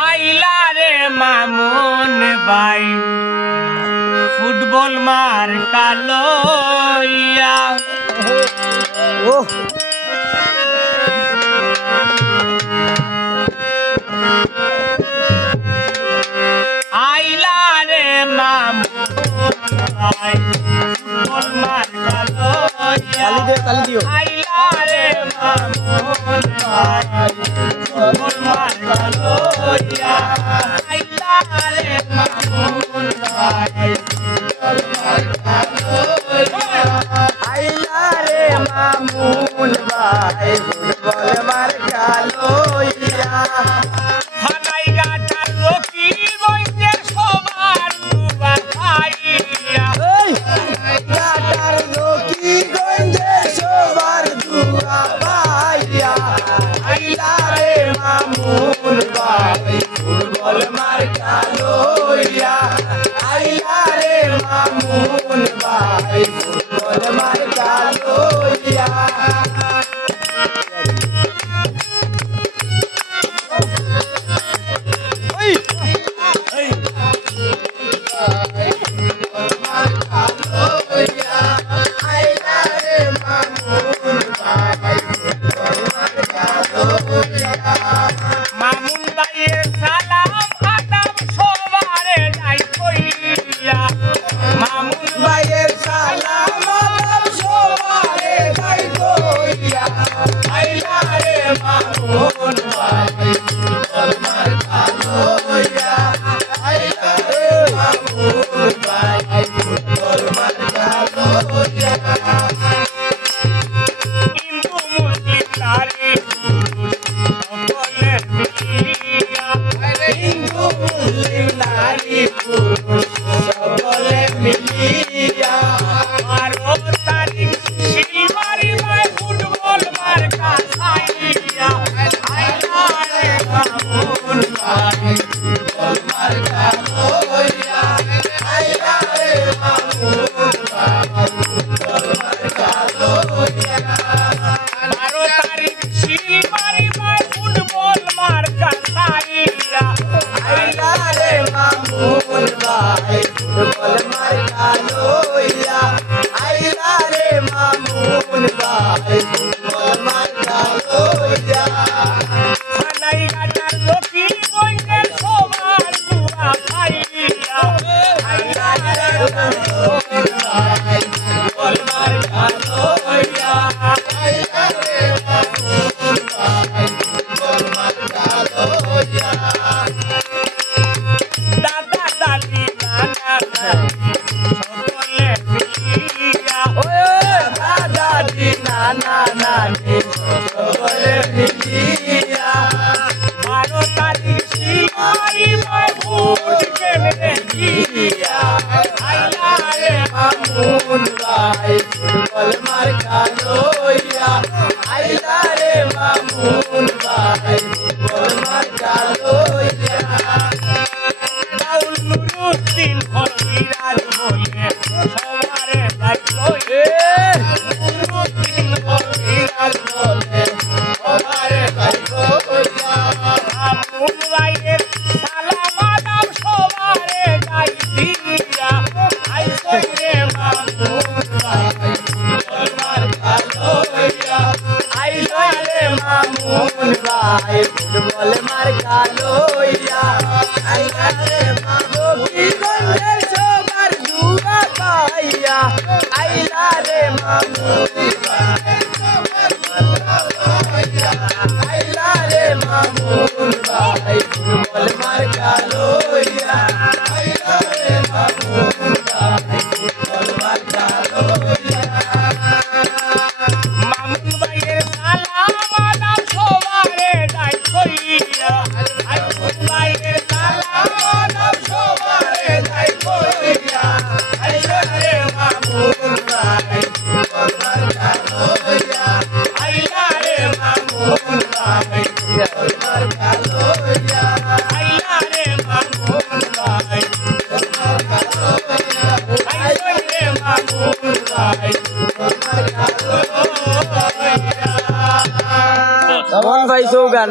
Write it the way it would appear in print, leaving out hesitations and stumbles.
আইলা রে মামুন ভাই ফুটবল মার কালো ইয়া আইলা রে মামুন ভাই ফুটবল মার কালো ইয়া আইলা রে মামুন ভাই ফুটবল মার কালো ইয়া আইলা রে মামুন ভাই আইলা রে মামুন ভাই ফুটবল মার কালো ইয়া থানাই গাটার লোকি গইতে সবার দুয়া খাইয়া গাটার লোকি গঞ্জে সবার দুয়া পাইয়া আইলা রে মামুন ভাই ফুটবল মার কালো ইয়া আইলা রে মামুন ভাই ফুটবল মার কালো ইয়া মামুন ভাইয়ের সালাম আদাব সবারে যাই কইয়া মামুন ভাইয়ের সালাম আদাব সবারে যাই কইয়া আইলা রে মামুন ভাই ফুটবল মার কালো ইয়া আইলা রে মামুন ভাই ফুটবল মার কালো ইয়া হিন্দু মুসলিম নারী পুরুষ সকলে মিলিয়া হিন্দু মুসলিম নারী পুরুষ সকলে মিলিয়া আরো তারিখ শিলমারি ভাই ফুটবল মার কাছাইয়া আইলা রে মামুন ভাই ফুটবল মার কালো ইয়া আইলা রে মামুন ভাই ফুটবল মার কালো ইয়া 12 তারিখ শিলমারি ভাই ফুটবল মার কাছাইয়া আইলা রে মামুন ভাই ফুটবল মার কালো ইয়া আইলা রে মামুন ভাই ফুটবল মার কালো ইয়া থানাই গাটার লোকি গইতে সবার দুয়া খাইয়া আইলা রে মামুন ভাই ফুটবল মার কালো ইয়া আইলা রে মামুন ভাই ফুটবল মার কালো ইয়া দাদা দাদি নানা নানি সকলে মিলিয়া দাদি নানা নানি সকলে মিলিয়া 12 তারিখ শিলমারি ভাই ফুট কেনে দিয়া আইলা রে মামুন ভাই ফুটবল মার কালো ইয়া আইলা রে মামুন ভাই ফুটবল মার কালো ইয়া রাউল নুরুদ্দিন হরিরাজ বলে সবারে ডাকলে নুরুদ্দিন হরিরাজ বলে সবারে গাইবো ইয়া মামুন ভাইয়ের সালাম আদাব সবারে গাই দিয়া আইসই রে মামুন ভাই ফুটবল মার কালো ইয়া আইলা রে মামুন ভাই ফুটবল মার কালো ইয়া আইলা রে মামুন গঞ্জে সবার দুয়া পাইয়া আইলা রে মামুন ভাই সবার দুয়া পাইয়া আইলা রে মামুন ভাই ফুটবল মার কালো ইয়া আইলা রে মামুন ভাই ফুটবল মার কালো ইয়া মামুন ভাইয়ের সালাম আদাব সবারে গাই কইয়া মামুন ভাইয়ের সালাম আদাব সবারে গাই কইয়া আইলা রে মামুন ভাই ফুটবল মার কালো ইয়া আইলা রে মামুন ভাই ফুটবল মার কালো ইয়া আইলা রে মন পাইছো গান